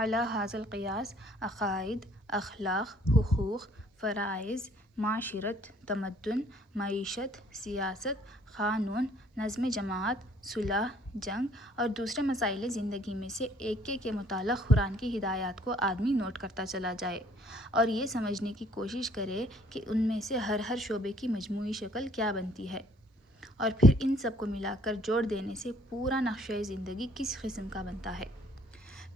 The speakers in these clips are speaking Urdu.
علی ھذا القیاس عقائد، اخلاق، حقوق، فرائض، معاشرت، تمدن، معیشت، سیاست، قانون، نظم جماعت، صلح، جنگ اور دوسرے مسائل زندگی میں سے ایک کے متعلق قرآن کی ہدایات کو آدمی نوٹ کرتا چلا جائے اور یہ سمجھنے کی کوشش کرے کہ ان میں سے ہر شعبے کی مجموعی شکل کیا بنتی ہے، اور پھر ان سب کو ملا کر جوڑ دینے سے پورا نقشہ زندگی کس قسم کا بنتا ہے۔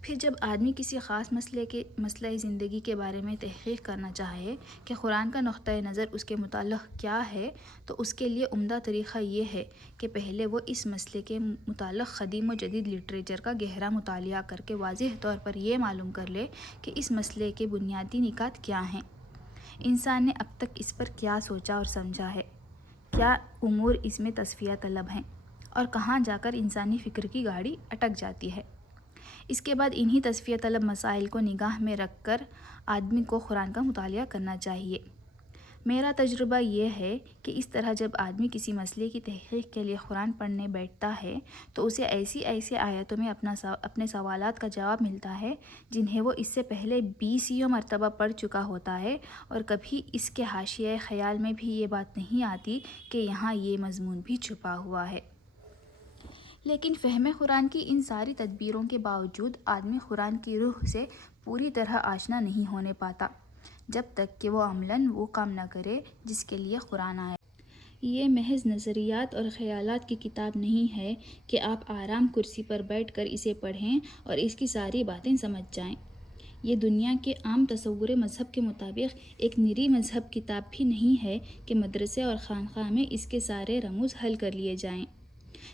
پھر جب آدمی کسی خاص مسئلہ زندگی کے بارے میں تحقیق کرنا چاہے کہ قرآن کا نقطۂ نظر اس کے متعلق کیا ہے، تو اس کے لیے عمدہ طریقہ یہ ہے کہ پہلے وہ اس مسئلے کے متعلق قدیم و جدید لٹریچر کا گہرا مطالعہ کر کے واضح طور پر یہ معلوم کر لے کہ اس مسئلے کے بنیادی نکات کیا ہیں، انسان نے اب تک اس پر کیا سوچا اور سمجھا ہے، کیا امور اس میں تصفیہ طلب ہیں، اور کہاں جا کر انسانی فکر کی گاڑی اٹک جاتی ہے۔ اس کے بعد انہی تصفیہ طلب مسائل کو نگاہ میں رکھ کر آدمی کو قرآن کا مطالعہ کرنا چاہیے۔ میرا تجربہ یہ ہے کہ اس طرح جب آدمی کسی مسئلے کی تحقیق کے لیے قرآن پڑھنے بیٹھتا ہے تو اسے ایسی آیتوں میں اپنے سوالات کا جواب ملتا ہے جنہیں وہ اس سے پہلے 20 مرتبہ پڑھ چکا ہوتا ہے، اور کبھی اس کے حاشیۂ خیال میں بھی یہ بات نہیں آتی کہ یہاں یہ مضمون بھی چھپا ہوا ہے۔ لیکن فہم قرآن کی ان ساری تدبیروں کے باوجود آدمی قرآن کی روح سے پوری طرح آشنا نہیں ہونے پاتا جب تک کہ وہ عملاً وہ کام نہ کرے جس کے لیے قرآن آیا۔ یہ محض نظریات اور خیالات کی کتاب نہیں ہے کہ آپ آرام کرسی پر بیٹھ کر اسے پڑھیں اور اس کی ساری باتیں سمجھ جائیں۔ یہ دنیا کے عام تصور مذہب کے مطابق ایک نری مذہب کتاب بھی نہیں ہے کہ مدرسے اور خانقاہ میں اس کے سارے رموز حل کر لیے جائیں۔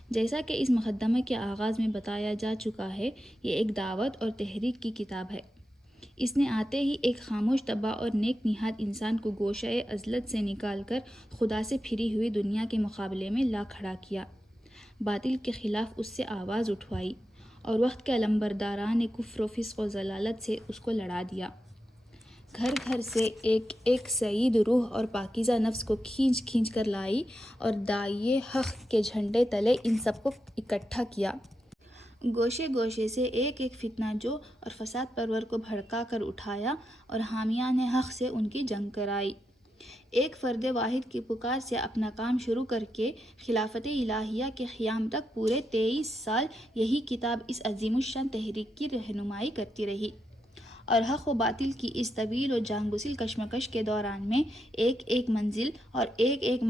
جیسا کہ اس مقدمہ کے آغاز میں بتایا جا چکا ہے، یہ ایک دعوت اور تحریک کی کتاب ہے۔ اس نے آتے ہی ایک خاموش طبع اور نیک نیت انسان کو گوشۂ عزلت سے نکال کر خدا سے پھری ہوئی دنیا کے مقابلے میں لا کھڑا کیا، باطل کے خلاف اس سے آواز اٹھوائی اور وقت کے علمبرداران کفر و فسق و ضلالت سے اس کو لڑا دیا۔ گھر گھر سے ایک ایک سعید روح اور پاکیزہ نفس کو کھینچ کر لائی اور داعیے حق کے جھنڈے تلے ان سب کو اکٹھا کیا۔ گوشے گوشے سے ایک ایک فتنہ جو اور فساد پرور کو بھڑکا کر اٹھایا اور حامیان حق سے ان کی جنگ کرائی۔ ایک فرد واحد کی پکار سے اپنا کام شروع کر کے خلافت الہیہ کے قیام تک پورے 23 سال یہی کتاب اس عظیم الشان تحریک کی رہنمائی کرتی رہی، اور حق و باطل کی اس طویل و جانگزیل کشمکش کے دوران میں ایک ایک منزل اور ایک ایک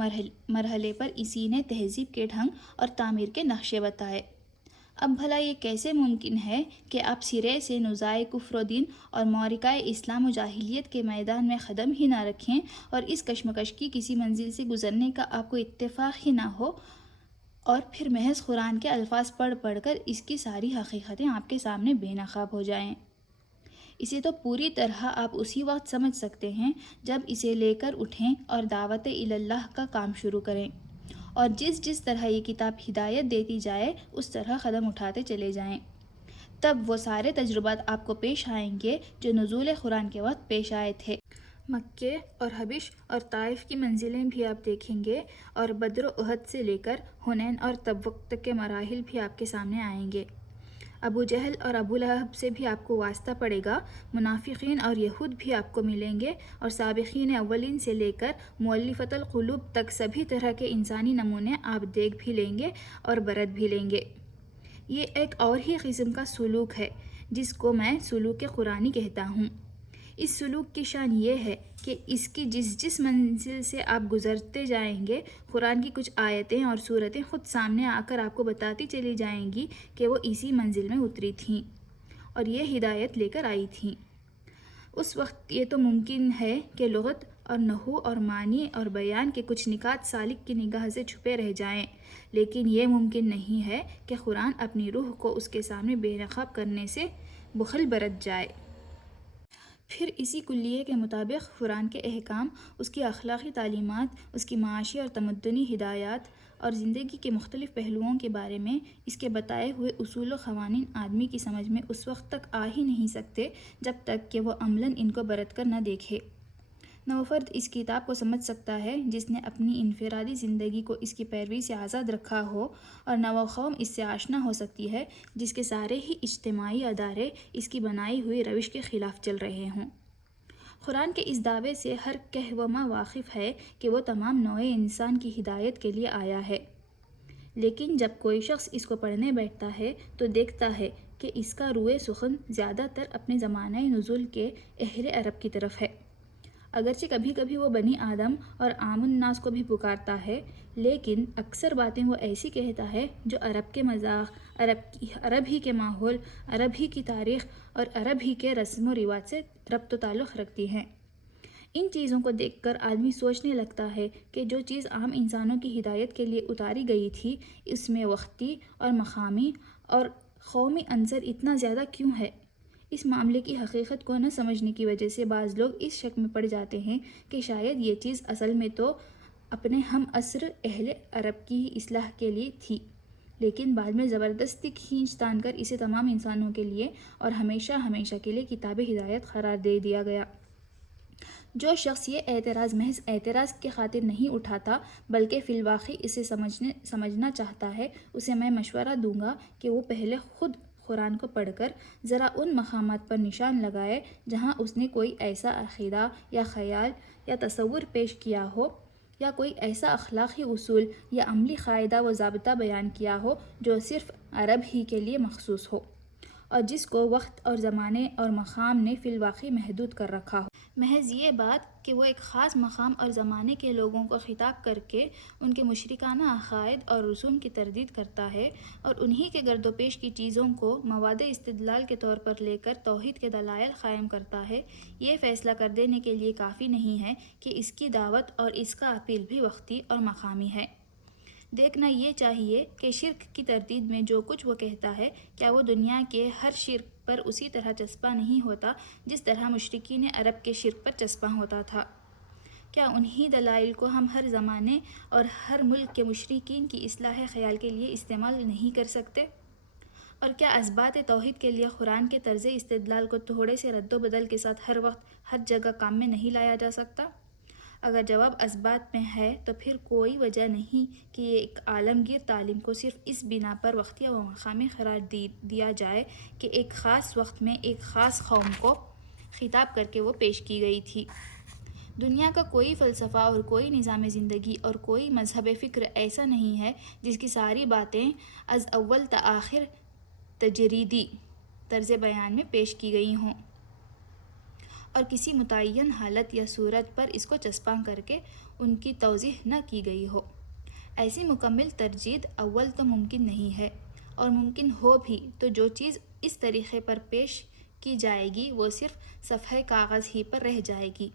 مرحلے پر اسی نے تہذیب کے ڈھنگ اور تعمیر کے نقشے بتائے۔ اب بھلا یہ کیسے ممکن ہے کہ آپ سرے سے نزاع کفر و دین اور معرکہ اسلام و جاہلیت کے میدان میں قدم ہی نہ رکھیں اور اس کشمکش کی کسی منزل سے گزرنے کا آپ کو اتفاق ہی نہ ہو، اور پھر محض قرآن کے الفاظ پڑھ کر اس کی ساری حقیقتیں آپ کے سامنے بے نقاب ہو جائیں؟ اسے تو پوری طرح آپ اسی وقت سمجھ سکتے ہیں جب اسے لے کر اٹھیں اور دعوت اللہ کا کام شروع کریں، اور جس طرح یہ کتاب ہدایت دیتی جائے اس طرح قدم اٹھاتے چلے جائیں۔ تب وہ سارے تجربات آپ کو پیش آئیں گے جو نزول قرآن کے وقت پیش آئے تھے۔ مکے اور حبش اور طائف کی منزلیں بھی آپ دیکھیں گے، اور بدر و احد سے لے کر حنین اور تبوک تک کے مراحل بھی آپ کے سامنے آئیں گے۔ ابو جہل اور ابو لہب سے بھی آپ کو واسطہ پڑے گا، منافقین اور یہود بھی آپ کو ملیں گے، اور سابقین اولین سے لے کر مؤلفۃ القلوب تک سبھی طرح کے انسانی نمونے آپ دیکھ بھی لیں گے اور برت بھی لیں گے۔ یہ ایک اور ہی قسم کا سلوک ہے جس کو میں سلوک قرآنی کہتا ہوں۔ اس سلوک کی شان یہ ہے کہ اس کی جس منزل سے آپ گزرتے جائیں گے، قرآن کی کچھ آیتیں اور صورتیں خود سامنے آ کر آپ کو بتاتی چلی جائیں گی کہ وہ اسی منزل میں اتری تھیں اور یہ ہدایت لے کر آئی تھیں۔ اس وقت یہ تو ممکن ہے کہ لغت اور نحو اور معنی اور بیان کے کچھ نکات سالک کی نگاہ سے چھپے رہ جائیں، لیکن یہ ممکن نہیں ہے کہ قرآن اپنی روح کو اس کے سامنے بے نقاب کرنے سے بخل برت جائے۔ پھر اسی کلیے کے مطابق قرآن کے احکام، اس کی اخلاقی تعلیمات، اس کی معاشی اور تمدنی ہدایات اور زندگی کے مختلف پہلوؤں کے بارے میں اس کے بتائے ہوئے اصول و قوانین آدمی کی سمجھ میں اس وقت تک آ ہی نہیں سکتے جب تک کہ وہ عملاً ان کو برت کر نہ دیکھے۔ نہ وہ فرد اس کتاب کو سمجھ سکتا ہے جس نے اپنی انفرادی زندگی کو اس کی پیروی سے آزاد رکھا ہو، اور نہ وہ قوم اس سے آشنا ہو سکتی ہے جس کے سارے ہی اجتماعی ادارے اس کی بنائی ہوئی روش کے خلاف چل رہے ہوں۔ قرآن کے اس دعوے سے ہر کہومہ واقف ہے کہ وہ تمام نوع انسان کی ہدایت کے لیے آیا ہے، لیکن جب کوئی شخص اس کو پڑھنے بیٹھتا ہے تو دیکھتا ہے کہ اس کا روئے سخن زیادہ تر اپنے زمانہ نزول کے اہل عرب کی طرف ہے۔ اگرچہ کبھی کبھی وہ بنی آدم اور عام الناس کو بھی پکارتا ہے، لیکن اکثر باتیں وہ ایسی کہتا ہے جو عرب کے مذاق، عرب ہی کے ماحول، عرب ہی کی تاریخ اور عرب ہی کے رسم و رواج سے ربط و تعلق رکھتی ہیں۔ ان چیزوں کو دیکھ کر آدمی سوچنے لگتا ہے کہ جو چیز عام انسانوں کی ہدایت کے لیے اتاری گئی تھی، اس میں وقتی اور مقامی اور قومی عنصر اتنا زیادہ کیوں ہے؟ اس معاملے کی حقیقت کو نہ سمجھنے کی وجہ سے بعض لوگ اس شک میں پڑ جاتے ہیں کہ شاید یہ چیز اصل میں تو اپنے ہم عصر اہل عرب کی ہی اصلاح کے لیے تھی، لیکن بعد میں زبردستی کھینچ تان کر اسے تمام انسانوں کے لیے اور ہمیشہ ہمیشہ کے لیے کتاب ہدایت قرار دے دیا گیا۔ جو شخص یہ اعتراض محض اعتراض کی خاطر نہیں اٹھاتا بلکہ فی الواقع اسے سمجھنا چاہتا ہے، اسے میں مشورہ دوں گا کہ وہ پہلے خود قرآن کو پڑھ کر ذرا ان مقامات پر نشان لگائے جہاں اس نے کوئی ایسا عقیدہ یا خیال یا تصور پیش کیا ہو، یا کوئی ایسا اخلاقی اصول یا عملی قاعدہ و ضابطہ بیان کیا ہو جو صرف عرب ہی کے لیے مخصوص ہو، اور جس کو وقت اور زمانے اور مقام نے فی الواقع محدود کر رکھا ہو۔ محض یہ بات کہ وہ ایک خاص مقام اور زمانے کے لوگوں کو خطاب کر کے ان کے مشرکانہ عقائد اور رسوم کی تردید کرتا ہے اور انہی کے گرد و پیش کی چیزوں کو مواد استدلال کے طور پر لے کر توحید کے دلائل قائم کرتا ہے، یہ فیصلہ کر دینے کے لیے کافی نہیں ہے کہ اس کی دعوت اور اس کا اپیل بھی وقتی اور مقامی ہے۔ دیکھنا یہ چاہیے کہ شرک کی تردید میں جو کچھ وہ کہتا ہے، کیا وہ دنیا کے ہر شرک پر اسی طرح چسپاں نہیں ہوتا جس طرح مشرکین عرب کے شرک پر چسپاں ہوتا تھا؟ کیا انہی دلائل کو ہم ہر زمانے اور ہر ملک کے مشرکین کی اصلاح خیال کے لیے استعمال نہیں کر سکتے؟ اور کیا اثبات توحید کے لیے قرآن کے طرز استدلال کو تھوڑے سے رد و بدل کے ساتھ ہر وقت ہر جگہ کام میں نہیں لایا جا سکتا؟ اگر جواب اثبات میں ہے تو پھر کوئی وجہ نہیں کہ یہ ایک عالمگیر تعلیم کو صرف اس بنا پر وقتی و مقامی قرار دیا جائے کہ ایک خاص وقت میں ایک خاص قوم کو خطاب کر کے وہ پیش کی گئی تھی۔ دنیا کا کوئی فلسفہ اور کوئی نظام زندگی اور کوئی مذہب فکر ایسا نہیں ہے جس کی ساری باتیں از اول تا آخر تجریدی طرز بیان میں پیش کی گئی ہوں اور کسی متعین حالت یا صورت پر اس کو چسپاں کر کے ان کی توضیح نہ کی گئی ہو۔ ایسی مکمل تجرید اول تو ممکن نہیں ہے، اور ممکن ہو بھی تو جو چیز اس طریقے پر پیش کی جائے گی وہ صرف صفحہ کاغذ ہی پر رہ جائے گی،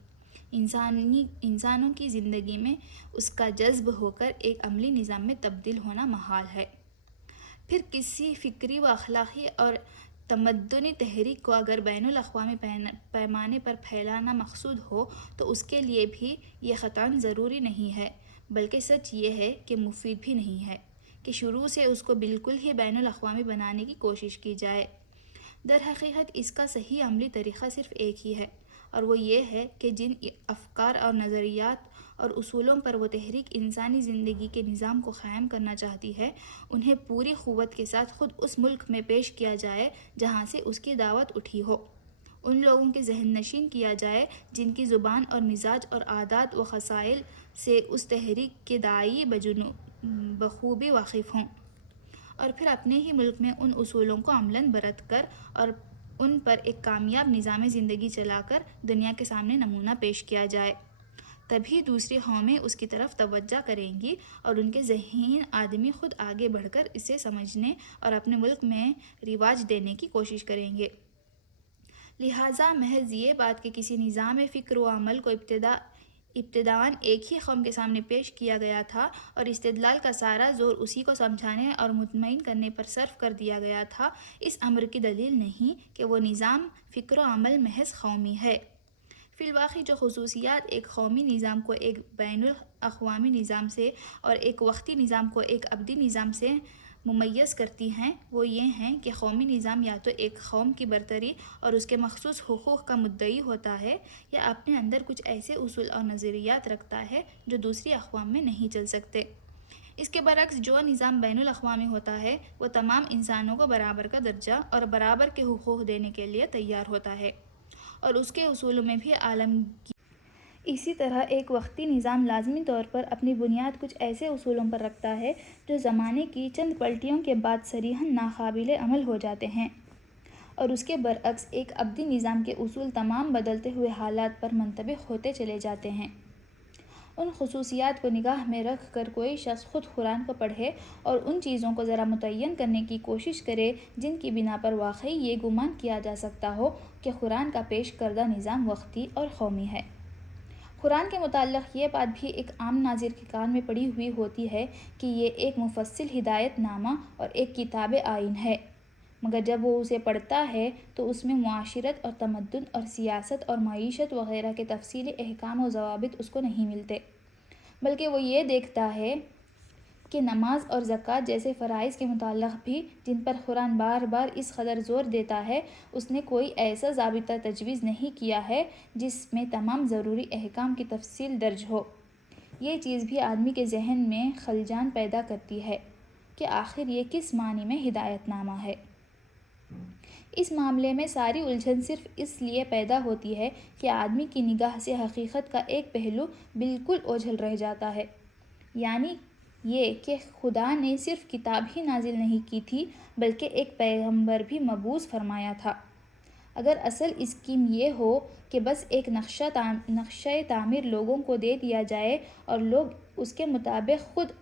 انسانوں کی زندگی میں اس کا جذب ہو کر ایک عملی نظام میں تبدیل ہونا محال ہے۔ پھر کسی فکری و اخلاقی اور تمدنی تحریک کو اگر بین الاقوامی پیمانے پر پھیلانا مقصود ہو تو اس کے لیے بھی یہ قطعاً ضروری نہیں ہے، بلکہ سچ یہ ہے کہ مفید بھی نہیں ہے کہ شروع سے اس کو بالکل ہی بین الاقوامی بنانے کی کوشش کی جائے۔ در حقیقت اس کا صحیح عملی طریقہ صرف ایک ہی ہے، اور وہ یہ ہے کہ جن افکار اور نظریات اور اصولوں پر وہ تحریک انسانی زندگی کے نظام کو قائم کرنا چاہتی ہے، انہیں پوری قوت کے ساتھ خود اس ملک میں پیش کیا جائے جہاں سے اس کی دعوت اٹھی ہو، ان لوگوں کے ذہن نشین کیا جائے جن کی زبان اور مزاج اور عادات و خصائل سے اس تحریک کے داعی بخوبی واقف ہوں، اور پھر اپنے ہی ملک میں ان اصولوں کو عملاً برت کر اور ان پر ایک کامیاب نظام زندگی چلا کر دنیا کے سامنے نمونہ پیش کیا جائے۔ تبھی دوسری قومیں اس کی طرف توجہ کریں گی اور ان کے ذہین آدمی خود آگے بڑھ کر اسے سمجھنے اور اپنے ملک میں رواج دینے کی کوشش کریں گے۔ لہٰذا محض یہ بات کہ کسی نظام فکر و عمل کو ابتداً ایک ہی قوم کے سامنے پیش کیا گیا تھا اور استدلال کا سارا زور اسی کو سمجھانے اور مطمئن کرنے پر صرف کر دیا گیا تھا، اس امر کی دلیل نہیں کہ وہ نظام فکر و عمل محض قومی ہے۔ فی الواقع جو خصوصیات ایک قومی نظام کو ایک بین الاقوامی نظام سے اور ایک وقتی نظام کو ایک ابدی نظام سے ممیز کرتی ہیں وہ یہ ہیں کہ قومی نظام یا تو ایک قوم کی برتری اور اس کے مخصوص حقوق کا مدعی ہوتا ہے یا اپنے اندر کچھ ایسے اصول اور نظریات رکھتا ہے جو دوسری اقوام میں نہیں چل سکتے۔ اس کے برعکس جو نظام بین الاقوامی ہوتا ہے وہ تمام انسانوں کو برابر کا درجہ اور برابر کے حقوق دینے کے لیے تیار ہوتا ہے اور اس کے اصولوں میں بھی عالمگیر۔ اسی طرح ایک وقتی نظام لازمی طور پر اپنی بنیاد کچھ ایسے اصولوں پر رکھتا ہے جو زمانے کی چند پلٹیوں کے بعد صریحاً ناقابل عمل ہو جاتے ہیں، اور اس کے برعکس ایک ابدی نظام کے اصول تمام بدلتے ہوئے حالات پر منطبق ہوتے چلے جاتے ہیں۔ ان خصوصیات کو نگاہ میں رکھ کر کوئی شخص خود قرآن کو پڑھے اور ان چیزوں کو ذرا متعین کرنے کی کوشش کرے جن کی بنا پر واقعی یہ گمان کیا جا سکتا ہو کہ قرآن کا پیش کردہ نظام وقتی اور قومی ہے۔ قرآن کے متعلق یہ بات بھی ایک عام ناظر کے کان میں پڑی ہوئی ہوتی ہے کہ یہ ایک مفصل ہدایت نامہ اور ایک کتاب آئین ہے، مگر جب وہ اسے پڑھتا ہے تو اس میں معاشرت اور تمدن اور سیاست اور معیشت وغیرہ کے تفصیلی احکام و ضوابط اس کو نہیں ملتے، بلکہ وہ یہ دیکھتا ہے کہ نماز اور زکوٰۃ جیسے فرائض کے متعلق بھی جن پر قرآن بار بار اس قدر زور دیتا ہے، اس نے کوئی ایسا ضابطہ تجویز نہیں کیا ہے جس میں تمام ضروری احکام کی تفصیل درج ہو۔ یہ چیز بھی آدمی کے ذہن میں خلجان پیدا کرتی ہے کہ آخر یہ کس معنی میں ہدایت نامہ ہے۔ اس معاملے میں ساری الجھن صرف اس لیے پیدا ہوتی ہے کہ آدمی کی نگاہ سے حقیقت کا ایک پہلو بالکل اوجھل رہ جاتا ہے، یعنی یہ کہ خدا نے صرف کتاب ہی نازل نہیں کی تھی بلکہ ایک پیغمبر بھی مبعوث فرمایا تھا۔ اگر اصل اسکیم یہ ہو کہ بس ایک نقشہ تعمیر لوگوں کو دے دیا جائے اور لوگ اس کے مطابق خود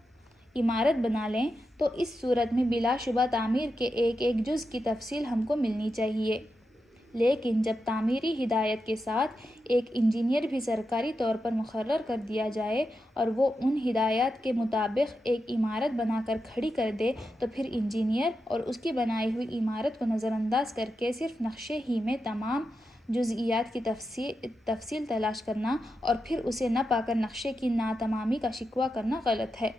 عمارت بنا لیں، تو اس صورت میں بلا شبہ تعمیر کے ایک ایک جز کی تفصیل ہم کو ملنی چاہیے، لیکن جب تعمیری ہدایت کے ساتھ ایک انجینئر بھی سرکاری طور پر مقرر کر دیا جائے اور وہ ان ہدایات کے مطابق ایک عمارت بنا کر کھڑی کر دے، تو پھر انجینئر اور اس کی بنائی ہوئی عمارت کو نظر انداز کر کے صرف نقشے ہی میں تمام جزئیات کی تفصیل تلاش کرنا اور پھر اسے نہ پا کر نقشے کی ناتمامی کا شکوہ کرنا غلط ہے۔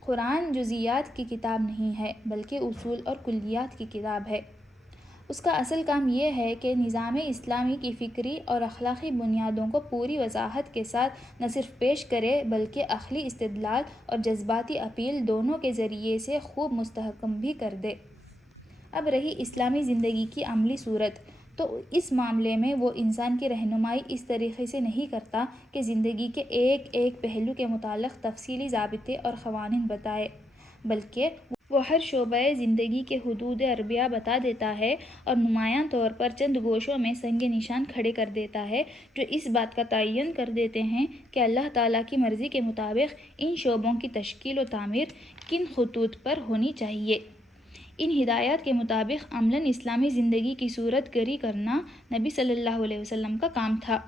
قرآن جزئیات کی کتاب نہیں ہے بلکہ اصول اور کلیات کی کتاب ہے۔ اس کا اصل کام یہ ہے کہ نظام اسلامی کی فکری اور اخلاقی بنیادوں کو پوری وضاحت کے ساتھ نہ صرف پیش کرے بلکہ عقلی استدلال اور جذباتی اپیل دونوں کے ذریعے سے خوب مستحکم بھی کر دے۔ اب رہی اسلامی زندگی کی عملی صورت، تو اس معاملے میں وہ انسان کی رہنمائی اس طریقے سے نہیں کرتا کہ زندگی کے ایک ایک پہلو کے متعلق تفصیلی ضابطے اور قوانین بتائے، بلکہ وہ ہر شعبہ زندگی کے حدود عربیہ بتا دیتا ہے اور نمایاں طور پر چند گوشوں میں سنگ نشان کھڑے کر دیتا ہے جو اس بات کا تعین کر دیتے ہیں کہ اللہ تعالیٰ کی مرضی کے مطابق ان شعبوں کی تشکیل و تعمیر کن خطوط پر ہونی چاہیے۔ ان ہدایات کے مطابق عملاً اسلامی زندگی کی صورت گری کرنا نبی صلی اللہ علیہ وسلم کا کام تھا۔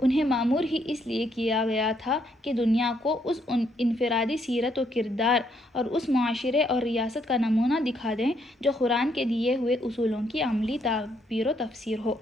انہیں مامور ہی اس لیے کیا گیا تھا کہ دنیا کو اس انفرادی سیرت و کردار اور اس معاشرے اور ریاست کا نمونہ دکھا دیں جو قرآن کے دیے ہوئے اصولوں کی عملی تعبیر و تفسیر ہو۔